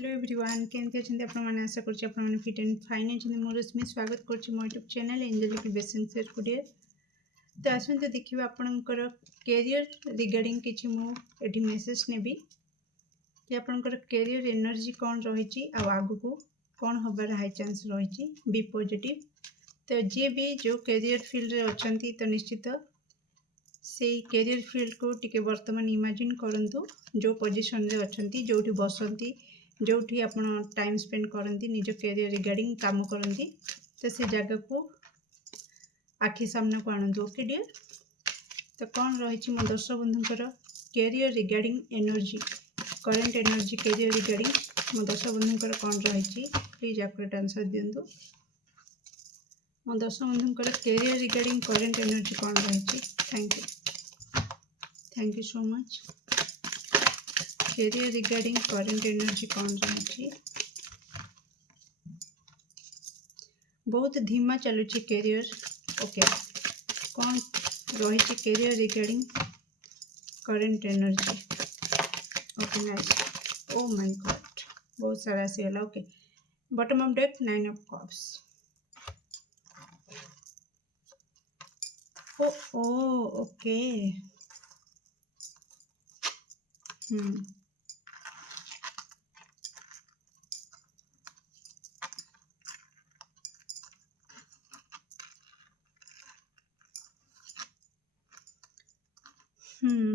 Hello everyone केमती अच्छे आपण आशा कर फिट एंड फाइन अच्छे मोर रश्मि स्वागत कर मो यूट्यूब चैनल एंजेलिक ब्लेसिंग्स कुडियर। तो आसते देखिए आपणकर कैरियर रिगार्डिंग किसी मुझे मेसेज नेबी कि आपणकर कैरियर एनर्जी कौन रही आगू कौन हबार हाई चांस रही बी पॉजिटिव। तो जी भी जो कैरियर फील्ड रे अच्छी तो निश्चित से कैरियर फील्ड को टिके वर्तमान इमेजिन करंतु जो पोजीशन रे अच्छी जो बसंती जो आपण टाइम स्पेंड करती निज कैरियर रिगार्डिंग काम करती तो से जगह को आखि सामना को आणतु। ओके डियर, तो कौन रही मो दर्शक बंधुंकर career regarding energy current energy carrier regarding मो दर्शक बंधुंकर कौन रही प्लीज एक्यूरेट आंसर दिंतु। मो दर्शक बंधुंकर कैरियर रिगार्डिंग करेंट एनर्जी कौन रही। Thank you so much. Carrier regarding current energy कौन रही। बहुत धीमा चलुची कैरियर। ओके, कौन रही career regarding current energy. Okay nice. Oh my god बहुत सारा आसीगला। Okay, bottom of deck 9 of cups. Oh okay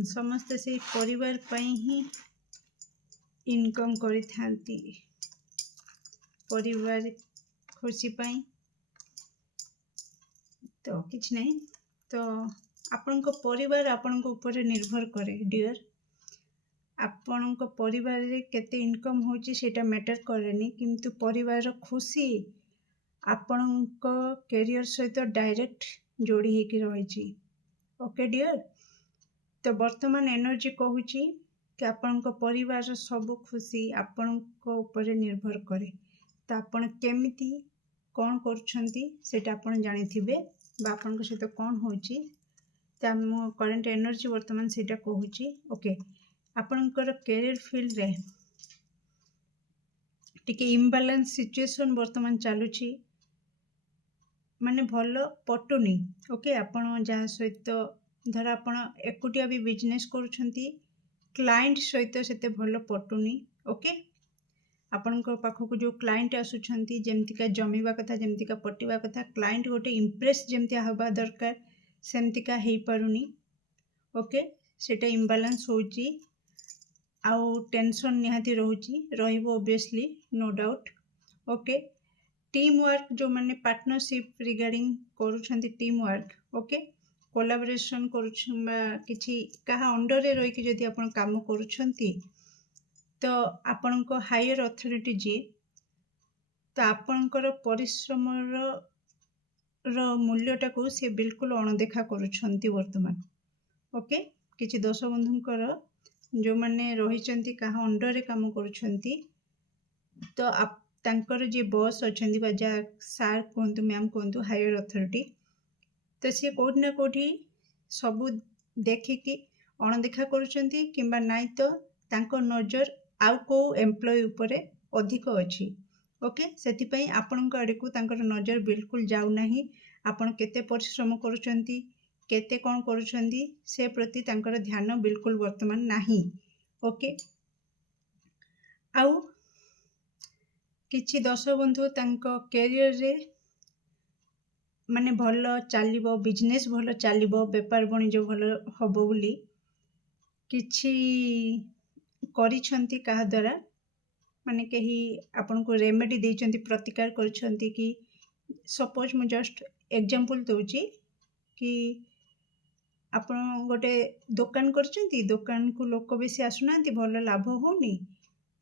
समस्ते से परिवार ही इनकम करी थांती परिवार खुशी पाई तो किछ नहीं। तो आपण परिवार आपण ऊपर निर्भर करे डियर। आपण परिवार रे केते इनकम होची सेटा मैटर करेनी, किंतु परिवार खुशी आपण कैरियर सहित डायरेक्ट जोड़ी होकर रही। ओके डियर, तो वर्तमान एनर्जी कहूची कि आपण परिवार सब खुशी आपण ऊपर निर्भर करे। तो आपण केमिति कौन करुछंती सेटा आपण जानिथिबे बा आपण सहित कौन होची तो मो करेंट एनर्जी वर्तमान सेटा कहूची। ओके, आपणकर कैरियर फील्ड रे टिके इम्बालांस सिचुएशन वर्तमान चलुची माने भल पटुनी। ओके, आपण जहाँ सहित धर आपण एकुटिया भी बिजनेस करुछंती क्लाइंट सहित सेते भल पटुनी। ओके, आपण पाखक जो क्लाइंट आसुछंती जेमतिका जमीवा कथा जेमतिका पटिवा कथा क्लाइंट गोटे इम्प्रेस जेमतिया हवा दरकार सेमतिका हेई पारुनी। ओके, सेटा इम्बालांस होची आउ टेंशन निहाती रहूची रहिबो obviously no doubt. Okay, team work जो माने पार्टनरशिप रिगार्डिंग करुछंती टीम वर्क। ओके, कोलाबोरेशन करुछबा किछि कहा अंडर रे रही कि जदि आपण काम करुछंती तो आपण को हायर अथॉरिटी जी तो आपणकर परिश्रम रो मूल्यटा को से बिल्कुल अणदेखा करुछंती वर्तमान। ओके, किछि दश बंधुंकर जो माने रहिचंती कहा अंडर रे काम करुछंती तो तांकर जे बॉस अछंती बा जा सार कहंतु मैम कहंतु हायर अथॉरिटी तो सी कोठी ना कोठी सबू देखिकी अणदेखा करुछंती किंबा नाई तो तांको नजर आउ को एम्प्लॉय उपरे अधिक अछि। ओके, सेति पई आपनक आडे को तांकर नजर बिल्कुल जाउ नाही। आपण केते परिश्रम करुछंती केते कोन करुछंती से प्रति तांकर ध्यान बिल्कुल वर्तमान नाही। ओके, आउ किछि दश बंधु तांको कैरियर रे माने भल चलिबो बिजनेस भल चलिबो बेपार वाणिज्य भल हबो बोली किछि करिछंती कहा द्वारा माने कही आपन को रेमेडी देइछंती प्रतिकार करिछंती कि सपोज मु जस्ट एग्जांपल दउची कि आपण गोटे दुकान करछंती दुकान को लोक बेसी आसुनांती भल लाभ होनी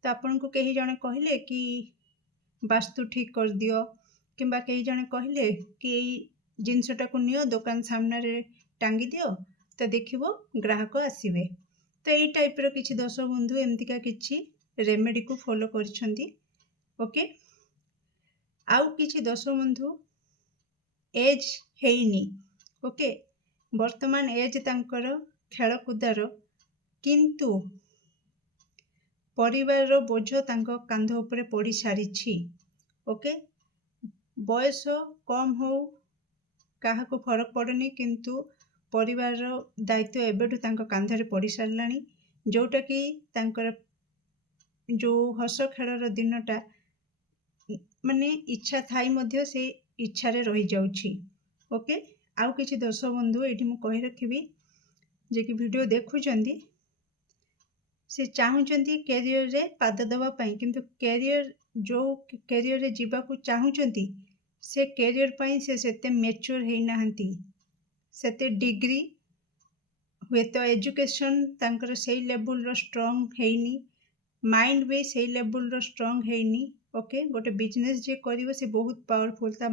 तो आपन को कही जने कहले कि वास्तु ठीक कर दियो किंबा कही जने कहले कि जिनसटा को नियो दुकान सामने रे टांगी दियो तो देखिबो ग्राहक आसीबे। तो यही टाइप रो किछि दश बंधु एमतिका किछि रेमेडी को फॉलो करिछंती। ओके, आउ किछि दश बंधु एज हेइनी। ओके, वर्तमान एज तांकर खेलकूदार किंतु परिवार बोझ तांको कांध उपरे पड़ी सारिछि। ओके, बयस कम हो क्या फरक पड़नी किंतु परिवार दायित्व एबेठु तांको कांधरे पड़ी सारलानी, जोटा कि तांकर जो हस खेलर दिनटा माने इच्छा थाई मध्य से इच्छारे रही जाउछि। ओके, आउ किछि दर्शक बंधु एठी मु कहि रखिबि जे कि वीडियो देखुचंदी से चाहुचंती कैरियर रे पाद दबा पई, किंतु कैरियर जो कैरियर रे जीवा को चाहुचंती से कैरियर पई से सेते मैच्योर हेई नाहंती, सेते डिग्री हुए तो एजुकेशन तांकर सेई लेवल रो स्ट्रांग हेइनी, माइंड भी सेई लेवल रो स्ट्रांग हेइनी। ओके, गोटे बिजनेस जे करिवो से बहुत पावरफुल, ता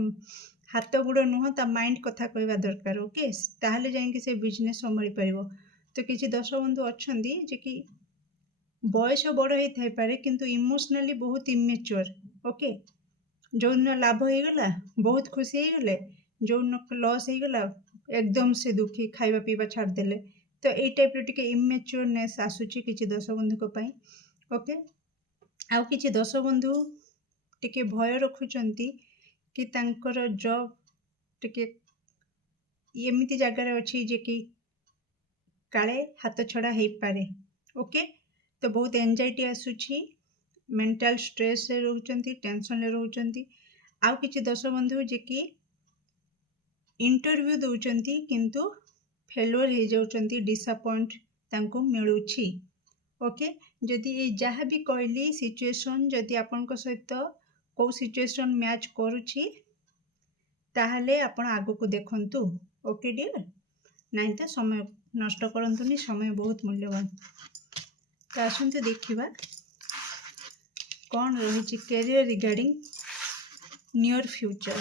हाथ गुड़ नुह ता माइंड कथा कहवा दरकार। ओके, ताहले जाइंकी से बिजनेस संभाली परिबो। तो किछि दर्शक बंधु अछंती जे कि बयस बड़ हेई थाई पारे किंतु इमोशनली बहुत इमेच्योर। ओके, जो दिन लाभ हो गला बहुत खुशी हो गले, जो लॉस हो गला एकदम से दुखी, खाइबा पीबा छाड़ देले। तो ए टाइप रो टिके इमेच्योरनेस आसुची किछि दर्शक बंधु को पई। ओके, आउ किछि दर्शक बंधु टिके भय रखुचंती कि तांकर जॉब टिके एमिति जगह अच्छी जे कि काले हाथ छड़ा हेई पारे। ओके, तो बहुत एंजाइटी आसुची, मेंटल स्ट्रेस रे रहउचंती, टेंशन रे रहउचंती। आउ किछि दर्शक बंधु जे कि इंटरव्यू दउचंती किंतु फेलुअर हे जाउचंती, डिसअपॉइंट तांको मिलुछि। ओके, जदि ए जहाँ भी कहली सिचुएशन जदि आपनक सहित को सिचुएशन मैच करूछि ताहले आपण आगो को देखंतु। ओके डियर, नहीं तो समय नष्ट करंतुनी, समय बहुत मूल्यवान। तो आसंतु देखिबा कौन रही कैरियर रिगार्डिंग नियर फ्यूचर।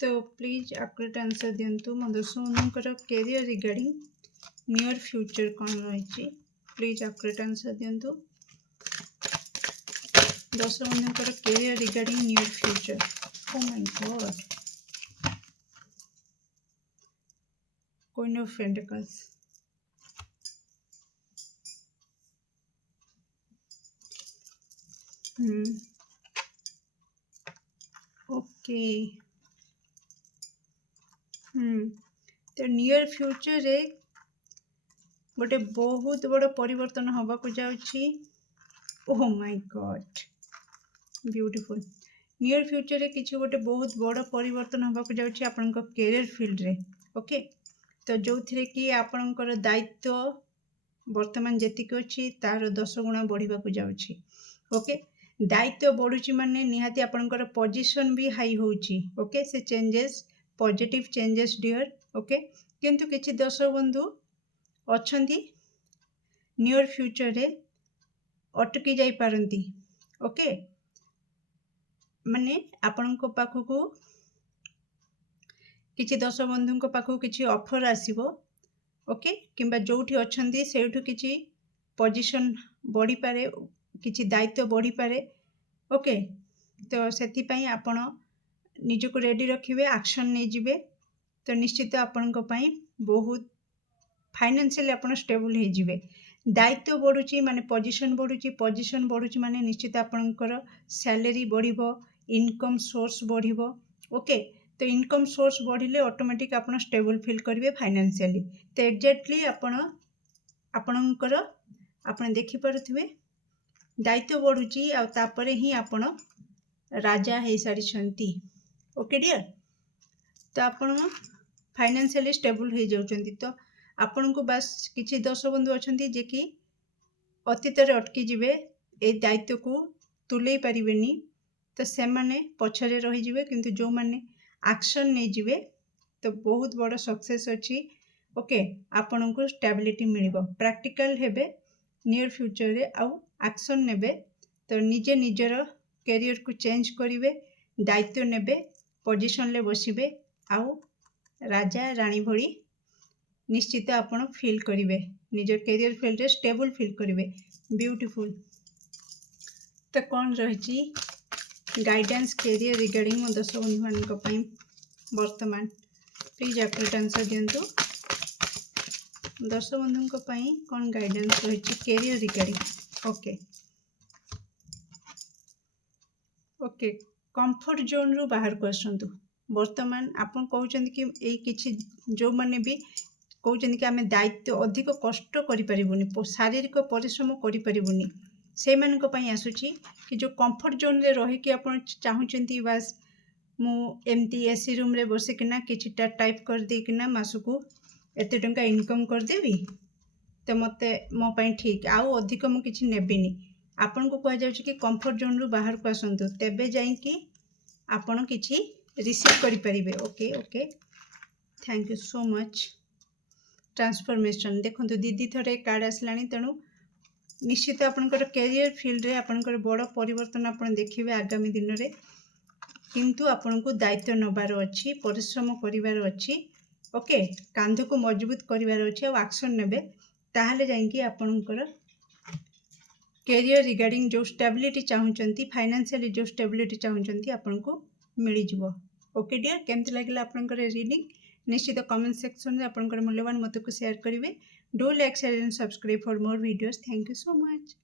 तो प्लीज एक्यूरेट आंसर दिंतु मो दर्शक बंधुंकर कैरियर रिगार्डिंग नियर फ्यूचर कौन रही, प्लीज एक्यूरेट आंसर दिंतु दर्शक बंधुंकर career regarding near future. Oh my god, queen of pentacles. Okay, तो नियर फ्यूचर रे गोटे बहुत बड़ परिवर्तन हवा को जाउछि। Oh my god, beautiful. Near future रे किछि गोटे बहुत बड़ परिवर्तन हवा को जाउछि आपनक कैरियर फील्ड रे। ओके, तो जो थिरे कि आपनकर दायित्व वर्तमान जेतिक अछि तार 10 गुणा बढ़िबा को जाउछि। ओके, दायित्व बढ़ुछि माने निहाती आपनकर पोजीशन भी हाई होउछि। ओके, से changes positive changes dear. Okay, किंतु किछि दर्शक बंधु अछंती नियर फ्यूचर रे अटकी जाई पारंती। ओके, माने आपनक पाखकू किछि दर्शक बंधुंक पाखकू किछि ऑफर आसीबो। ओके, किंबा जोठी अछंती सेठू किछि पोजीशन बढ़ी पारे, किछि दायित्व बढ़ी पारे। ओके, तो सेथि पई आपण निजको रेडी रखिबे, एक्शन नै जिवे, तो निश्चित आपनक पई बहुत फाइनेंशियली आपण स्टेबल हे जिवे। दायित्व बढ़ुची माने पोजीशन बढ़ुची, पोजीशन बढ़ुची माने निश्चित आपनकर सैलरी बढ़िबो, इनकम सोर्स बढ़िबो। ओके, तो इनकम सोर्स बढ़िले ऑटोमेटिक आपण स्टेबल फील करिवे फाइनेंशियली। तो एग्जैक्टली आपणकर आपण देखि पारुथिबे दायित्व बढ़ुची आ तापरे ही आपण राजा हे सारिछंती। ओके डियर, तो आपण फाइनेंशियली स्टेबल हो जाउचंती। तो आपण को बस किछि दर्शक बंधु अछंती जे कि अतीत रे अटकी जिवे, ए दायित्व को तुलै परिबेनी, तो से माने पछरे रही जिवे, किंतु जो माने एक्शन नै जिवे तो बहुत बड़ सक्सेस अछि। ओके, आपण को स्टेबिलिटी मिलिबो, प्रैक्टिकल हेबे नियर फ्यूचर रे, आउ एक्शन नेबे, तो निजे निजर कैरियर को चेंज करिवे, दायित्व नेबे, पोजीशन ले बसिबे, आउ राजा रानी भली निश्चित आपण फील करिवे, निजर कैरियर फील्ड रे स्टेबल फील करिवे। ब्यूटीफुल। तो कौन रही गाइडेंस कैरियर रिगार्डिंग मो दर्शक बंधु मान वर्तमान, प्लीज एक्यूरेट आंसर दिंतु। दर्शक बंधु कौन गाइडेंस रही career regarding okay okay comfort zone रु बाहर को आसतु वर्तमान आपन कहउछन कि एई किछि जो माने भी कहउछन कि आमे दायित्व अधिक कष्ट करि परिबुनी शारीरिक परिश्रम करि परिबुनी से मानक पई आसुची कि जो कंफर्ट जोन रे रही कि आपन चाहुचंती बस मु एमती एसी रूम रे बसे किना किछिटा टाइप कर दे किना मासुकू एते टंका इनकम कर देबी तो मते मो पई ठीक आउ अधिक मु किछि नेबिनी आपन को कह जाउची कि कंफर्ट जोन रु बाहर को आसंतु तेबे जाई कि आपन किछि रिसीव करि परिबे okay okay thank you so much transformation देखंतु दीदी थरे कार्ड आसलानी तेणु निश्चित आपनकर कैरियर फील्ड रे आपनकर बड़ परिवर्तन आपन देखिबे आगामी दिन रे किंतु आपन को दायित्व नबार अछि परिश्रम करिवार अछि ओके कांध को मजबूत करिवार अछि और एक्शन नेबे ताहाले जाईंकी आपनकर कैरियर रिगार्डिंग जो स्टेबिलिटी चाहुचंती फाइनेंशियली जो स्टेबिलिटी चाहुचंती आपन को मिली जिवो ओके डियर केमति लागला आपनकर रीडिंग निश्चित कमेंट सेक्शन रे आपनकर मूल्यवान मत को शेयर करिवे do like share and subscribe for more videos thank you so much.